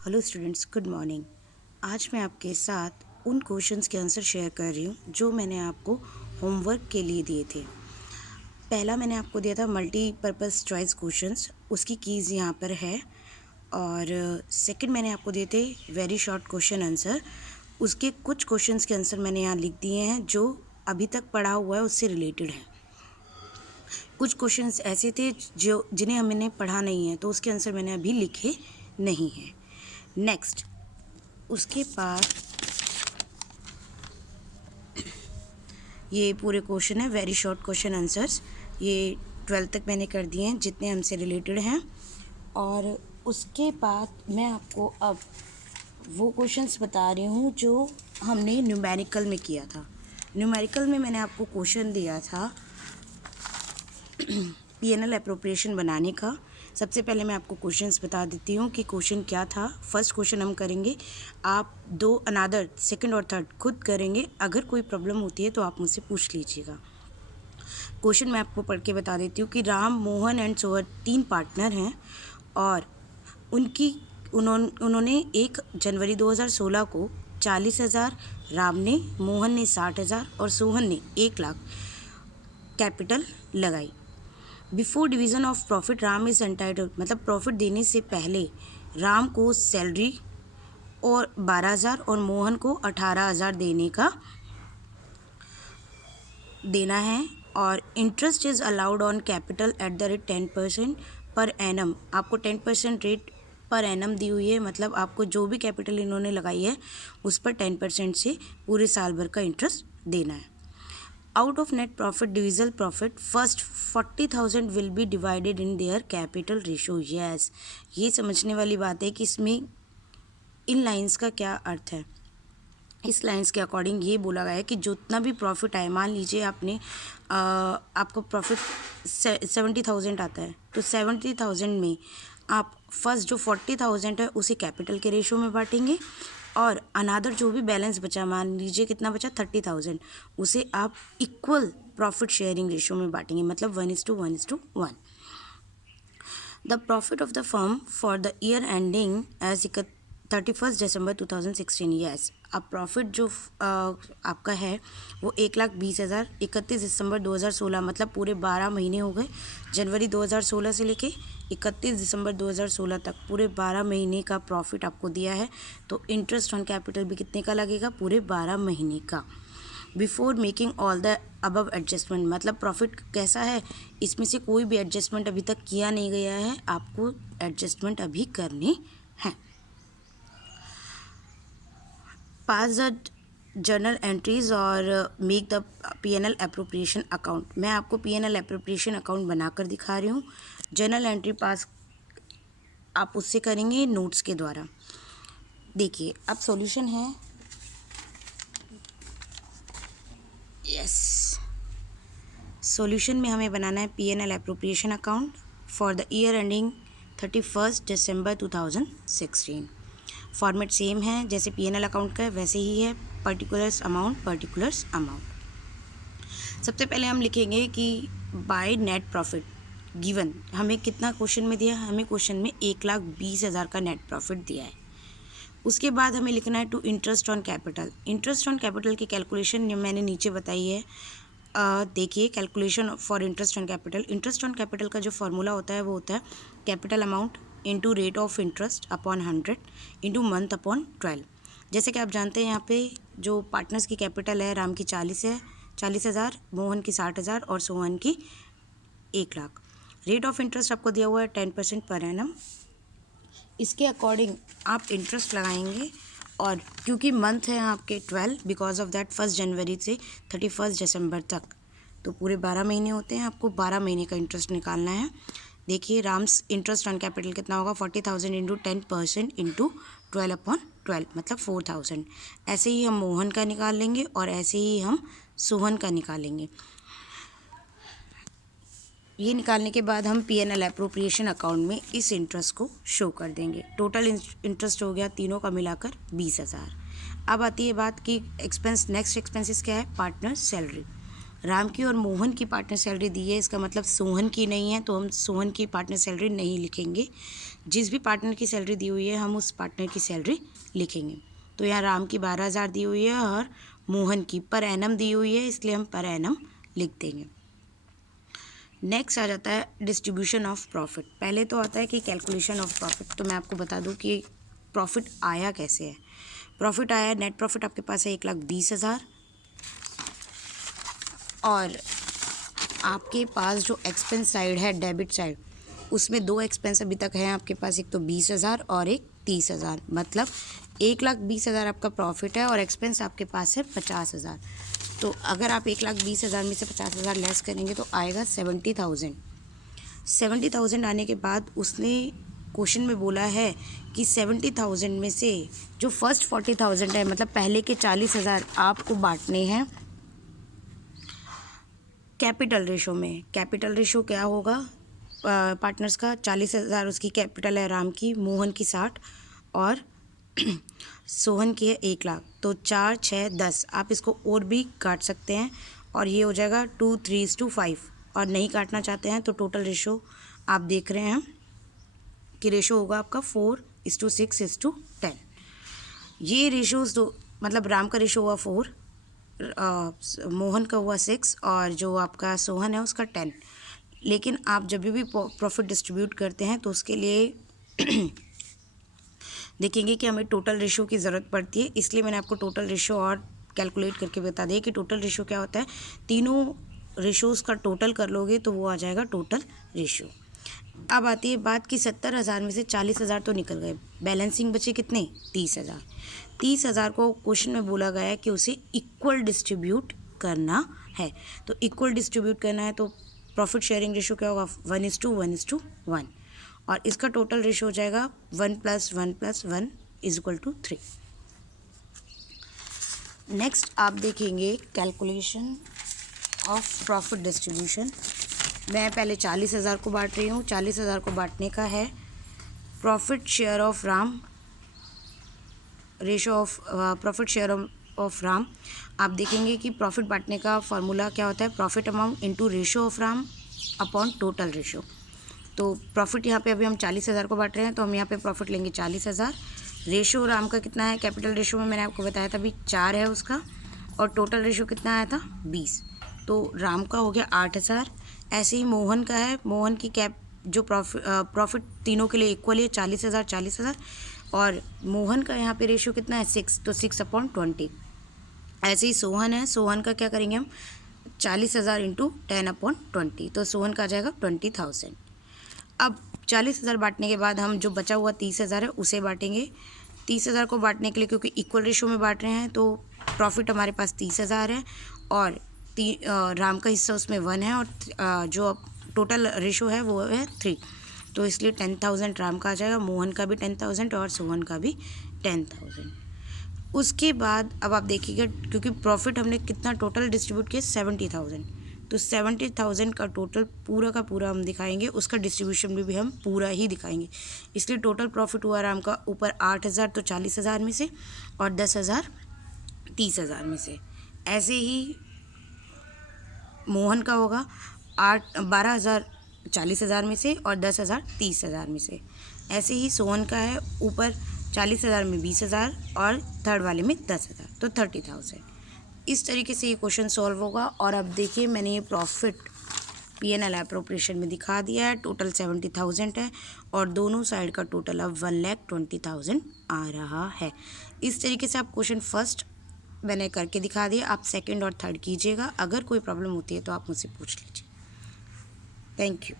Hello students, good morning. आज मैं आपके साथ उन क्वेश्चंस के आंसर शेयर कर रही हूँ जो मैंने आपको होमवर्क के लिए दिए थे। पहला मैंने आपको दिया था मल्टीपर्पज़ चॉइस क्वेश्चंस, उसकी कीज़ यहाँ पर है। और सेकंड मैंने आपको दिए थे वेरी शॉर्ट क्वेश्चन आंसर, उसके कुछ क्वेश्चंस के आंसर मैंने यहाँ लिख दिए हैं जो अभी तक पढ़ा हुआ है उससे रिलेटेड है। कुछ क्वेश्चंस ऐसे थे जो जिन्हें हमने पढ़ा नहीं है तो उसके आंसर मैंने अभी लिखे नहीं हैं। नेक्स्ट, उसके बाद ये पूरे क्वेश्चन है वेरी शॉर्ट क्वेश्चन आंसर्स, ये 12th तक मैंने कर दिए हैं जितने हमसे रिलेटेड हैं। और उसके बाद मैं आपको अब वो क्वेश्चंस बता रही हूँ जो हमने न्यूमेरिकल में किया था। न्यूमेरिकल में मैंने आपको क्वेश्चन दिया था पीएनएल एप्रोप्रिएशन बनाने का। सबसे पहले मैं आपको क्वेश्चंस बता देती हूँ कि क्वेश्चन क्या था। फर्स्ट क्वेश्चन हम करेंगे, आप दो अनादर सेकंड और थर्ड खुद करेंगे। अगर कोई प्रॉब्लम होती है तो आप मुझसे पूछ लीजिएगा। क्वेश्चन मैं आपको पढ़ के बता देती हूँ कि राम, मोहन एंड सोहन 3 पार्टनर हैं और उन्होंने 1 जनवरी 2016 को 40,000, राम ने, मोहन ने 60,000 और सोहन ने 1 लाख कैपिटल लगाई। Before division of profit Ram is entitled, मतलब प्रॉफिट देने से पहले राम को सैलरी और 12,000 और मोहन को 18,000 देना है। और interest is allowed on capital at the rate 10% per annum. आपको 10% रेट पर एनम दी हुई है, मतलब आपको जो भी कैपिटल इन्होंने लगाई है उस पर 10% से पूरे साल भर का इंटरेस्ट देना है। Out of net profit डिविजल profit first 40,000 will be divided in their capital ratio. Yes, ये समझने वाली बात है कि इसमें इन लाइंस का क्या अर्थ है। इस लाइंस के अकॉर्डिंग ये बोला गया है कि जितना भी प्रॉफिट आए, मान लीजिए आपको प्रॉफिट 70,000 आता है तो 70,000 में आप फर्स्ट जो 40,000 है उसे कैपिटल के रेशो में बांटेंगे और अनादर जो भी बैलेंस बचा, मान लीजिए कितना बचा 30,000, उसे आप इक्वल प्रॉफिट शेयरिंग रेशो में बांटेंगे, मतलब 1:1:1। The profit of the firm for the year ending as 31 December 2016। Yes, अब प्रॉफिट जो आपका है वो 1,20,000 31 दिसंबर 2016, मतलब पूरे 12 महीने हो गए। जनवरी 2016 से लेके 31 दिसंबर 2016 तक पूरे 12 महीने का प्रॉफिट आपको दिया है। तो इंटरेस्ट ऑन कैपिटल भी कितने का लगेगा? पूरे 12 महीने का। Before making all the above adjustment, मतलब प्रॉफिट कैसा है, इसमें से कोई भी एडजस्टमेंट अभी तक किया नहीं गया है, आपको एडजस्टमेंट अभी करने हैं। पास द जर्नल एंट्रीज और make the PNL appropriation account. मैं आपको पीएनएल एप्रोप्रिएशन अकाउंट बनाकर दिखा रही हूँ। जर्नल एंट्री पास आप उससे करेंगे नोट्स के द्वारा। देखिए अब सॉल्यूशन है। यस, सॉल्यूशन में हमें बनाना है PNL appropriation account for the year ending 31 December 2016। Format same है जैसे पीएनएल अकाउंट का है, वैसे ही है, पर्टिकुलर्स अमाउंट। सबसे पहले हम लिखेंगे कि बाय नेट प्रॉफिट गिवन, हमें कितना क्वेश्चन में दिया है? हमें क्वेश्चन में 1,20,000 का नेट प्रॉफिट दिया है। उसके बाद हमें लिखना है to interest on capital. Interest on capital की कैलकुलेशन मैंने नीचे बताई है। देखिए, calculation for interest on capital. Interest on capital का जो फॉर्मूला होता है वो होता है capital amount into rate of interest upon 100 into month upon 12। जैसे कि आप जानते हैं यहाँ पे जो पार्टनर्स की कैपिटल है, राम की 40,000, मोहन की 60,000 और सोहन की 1 लाख। रेट ऑफ इंटरेस्ट आपको दिया हुआ है 10% पर एनम। इसके अकॉर्डिंग आप इंटरेस्ट लगाएंगे और क्योंकि मंथ है आपके 12, बिकॉज ऑफ दैट 1 जनवरी से 31 दिसंबर तक, तो पूरे 12 महीने होते हैं, आपको 12 महीने का इंटरेस्ट निकालना है। देखिए राम्स इंटरेस्ट ऑन कैपिटल कितना होगा? 40,000 इंटू 10% इंटू 12/12, मतलब 4,000। ऐसे ही हम मोहन का निकाल लेंगे और ऐसे ही हम सोहन का निकालेंगे। ये निकालने के बाद हम पीएनएल एप्रोप्रिएशन अकाउंट में इस इंटरेस्ट को शो कर देंगे। टोटल इंटरेस्ट हो गया तीनों का मिलाकर 20,000। अब आती है बात कि नेक्स्ट एक्सपेंसेस क्या है? Partner salary. राम की और मोहन की पार्टनर सैलरी दी है, इसका मतलब सोहन की नहीं है, तो हम सोहन की पार्टनर सैलरी नहीं लिखेंगे। जिस भी पार्टनर की सैलरी दी हुई है हम उस पार्टनर की सैलरी लिखेंगे। तो यहाँ राम की 12,000 दी हुई है और मोहन की पर एनम दी हुई है, इसलिए हम पर एनम लिख देंगे। नेक्स्ट आ जाता है डिस्ट्रीब्यूशन ऑफ प्रॉफिट। पहले तो आता है कि कैलकुलेशन ऑफ प्रॉफिट। तो मैं आपको बता दूं कि प्रॉफिट आया कैसे है। प्रॉफिट आया, नेट प्रॉफिट आपके पास है 1,20,000 और आपके पास जो एक्सपेंस साइड है, डेबिट साइड, उसमें 2 एक्सपेंस अभी तक हैं आपके पास, एक तो 20,000 और एक 30,000। मतलब 1,20,000 आपका प्रॉफिट है और एक्सपेंस आपके पास है 50,000। तो अगर आप 1,20,000 में से 50,000 लेस करेंगे तो आएगा 70,000। 70,000 आने के बाद उसने क्वेश्चन में बोला है कि 70,000 में से जो फर्स्ट 40,000 है, मतलब पहले के 40,000 आपको बांटने हैं कैपिटल रेशो में। कैपिटल रेशो क्या होगा पार्टनर्स का? 40,000 उसकी कैपिटल है राम की, मोहन की 60 और सोहन की है 1,00,000। तो 4, 6, 10 आप इसको और भी काट सकते हैं और ये हो जाएगा 2:3:5। और नहीं काटना चाहते हैं तो टोटल रेशो आप देख रहे हैं कि रेशो होगा आपका 4:6:10। ये रेशोज़ दो, मतलब राम का रेशो हुआ 4, मोहन का हुआ 6 और जो आपका सोहन है उसका 10। लेकिन आप जब भी प्रॉफिट डिस्ट्रीब्यूट करते हैं तो उसके लिए देखेंगे कि हमें टोटल रेशो की ज़रूरत पड़ती है, इसलिए मैंने आपको टोटल रेशो और कैलकुलेट करके बता दिया कि टोटल रेशो क्या होता है। तीनों रेशोज़ का टोटल कर लोगे तो वो आ जाएगा टोटल रेशो। अब आती है बात कि 70,000 में से 40,000 तो निकल गए, बैलेंसिंग बचे कितने? 30,000। 30,000 को क्वेश्चन में बोला गया है कि उसे इक्वल डिस्ट्रीब्यूट करना है। तो इक्वल डिस्ट्रीब्यूट करना है तो प्रॉफिट शेयरिंग रेशो क्या होगा? 1:1:1 और इसका टोटल रेशो हो जाएगा 1 + 1 + 1 = 3। नेक्स्ट आप देखेंगे कैलकुलेशन ऑफ प्रॉफिट डिस्ट्रीब्यूशन। मैं पहले 40,000 को बांट रही हूँ। 40,000 को बांटने का है profit share of Ram, ratio of profit share of Ram. आप देखेंगे कि प्रॉफिट बांटने का फॉर्मूला क्या होता है? Profit amount into ratio of Ram upon total ratio. तो प्रॉफिट यहाँ पे अभी हम 40,000 को बांट रहे हैं तो हम यहाँ पे प्रॉफिट लेंगे 40,000। रेशो राम का कितना है? कैपिटल रेशो में मैंने आपको बताया था अभी 4 है उसका, और टोटल रेशो कितना आया था? 20। तो राम का हो गया 8,000। ऐसे ही मोहन का है, मोहन की कैप जो प्रॉफिट तीनों के लिए इक्वल है 40,000 40,000, और मोहन का यहाँ पे रेशो कितना है? 6, तो 6/20। ऐसे ही सोहन है, सोहन का क्या करेंगे हम? 40,000 × 10/20, तो सोहन का आ जाएगा 20,000। अब 40,000 बांटने के बाद हम जो बचा हुआ 30,000 है उसे बांटेंगे। 30,000 को बांटने के लिए क्योंकि इक्वल रेशो में बांट रहे हैं तो प्रॉफिट हमारे पास 30,000 है और राम का हिस्सा उसमें 1 है और जो टोटल रेशो है वो है 3, तो इसलिए 10,000 राम का आ जाएगा, मोहन का भी 10,000 और सोहन का भी 10,000। उसके बाद अब आप देखिएगा क्योंकि प्रॉफिट हमने कितना टोटल डिस्ट्रीब्यूट किया? 70,000। तो 70,000 का टोटल पूरा का पूरा हम दिखाएंगे, उसका डिस्ट्रीब्यूशन भी हम पूरा ही दिखाएंगे। इसलिए टोटल प्रॉफिट हुआ राम का ऊपर 8,000 तो 40,000 में से, और 10,000 30,000 में से। ऐसे ही मोहन का होगा 12,000 40,000 में से और 10,000 30,000 में से। ऐसे ही सोहन का है ऊपर 40,000 में 20,000 और थर्ड वाले में 10,000, तो 30,000। इस तरीके से ये क्वेश्चन सॉल्व होगा। और अब देखिए मैंने ये प्रॉफिट P&L एप्रोप्रिएशन में दिखा दिया है। टोटल 70,000 है और दोनों साइड का टोटल अब 1,20,000 आ रहा है। इस तरीके से आप क्वेश्चन फर्स्ट मैंने करके दिखा दिया, आप सेकंड और थर्ड कीजिएगा। अगर कोई प्रॉब्लम होती है तो आप मुझसे पूछ लीजिए। Thank you.